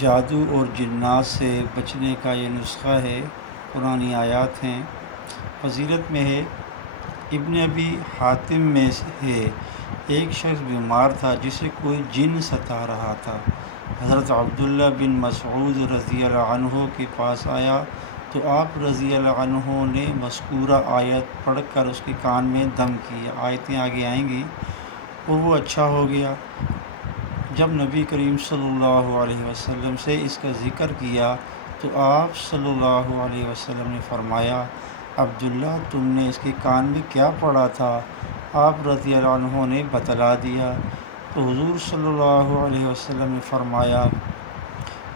جادو اور جنات سے بچنے کا یہ نسخہ ہے، قرآنی آیات ہیں۔ فضیلت میں ہے، ابن ابی حاتم میں ہے، ایک شخص بیمار تھا جسے کوئی جن ستا رہا تھا۔ حضرت عبداللہ بن مسعود رضی اللہ عنہ کے پاس آیا تو آپ رضی اللہ عنہ نے مذکورہ آیت پڑھ کر اس کے کان میں دم کیا۔ آیتیں آگے آئیں گی، اور وہ اچھا ہو گیا۔ جب نبی کریم صلی اللہ علیہ وسلم سے اس کا ذکر کیا تو آپ صلی اللہ علیہ وسلم نے فرمایا، عبداللہ تم نے اس کے کان میں کیا پڑھا تھا؟ آپ رضی اللہ عنہ نے بتلا دیا تو حضور صلی اللہ علیہ وسلم نے فرمایا،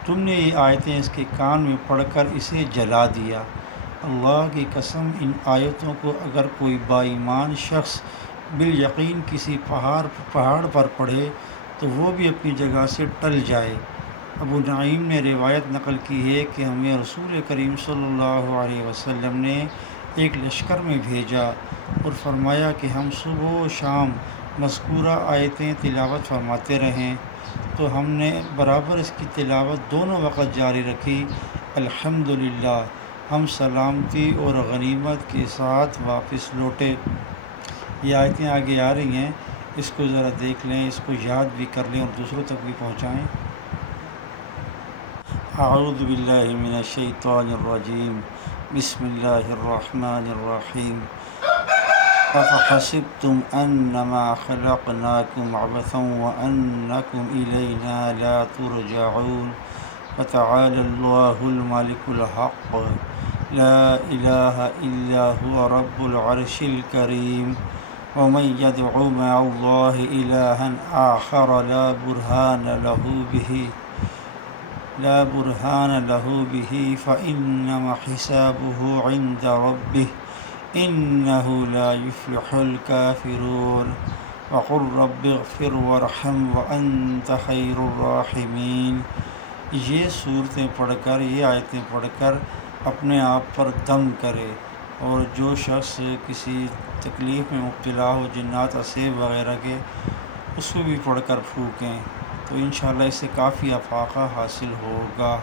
تم نے یہ آیتیں اس کے کان میں پڑھ کر اسے جلا دیا۔ اللہ کی قسم، ان آیتوں کو اگر کوئی با ایمان شخص بالیقین کسی پہاڑ پر پڑھے تو وہ بھی اپنی جگہ سے ٹل جائے۔ ابو نعیم نے روایت نقل کی ہے کہ ہمیں رسول کریم صلی اللہ علیہ وسلم نے ایک لشکر میں بھیجا اور فرمایا کہ ہم صبح و شام مذکورہ آیتیں تلاوت فرماتے رہیں، تو ہم نے برابر اس کی تلاوت دونوں وقت جاری رکھی۔ الحمدللہ، ہم سلامتی اور غنیمت کے ساتھ واپس لوٹے۔ یہ آیتیں آگے آ رہی ہیں، اس کو ذرا دیکھ لیں، اس کو یاد بھی کر لیں اور دوسروں تک بھی پہنچائیں۔ اعوذ باللہ من الشیطان الرجیم، بسم اللہ الرحمن الرحیم۔ افحسبتم انما خلقناکم عبثا وانکم الینا لا ترجعون، فتعالی اللہ الملک الحق، لا الہ الا هو رب العرش الکریم، ومن يدع مع الله إلها آخر لا برهان له به فإنما حسابه عند ربه إنه لا يفلح الكافرون، وقل رب اغفر وارحم وأنت خير الراحمين۔ یہ صورتیں پڑھ کر، یہ آیتیں پڑھ کر اپنے آپ پر دم کرے، اور جو شخص کسی تکلیف میں مبتلا ہو، جنات عصیب وغیرہ کے، اس کو بھی پڑھ کر پھونکیں تو انشاءاللہ اس سے کافی افاقہ حاصل ہوگا۔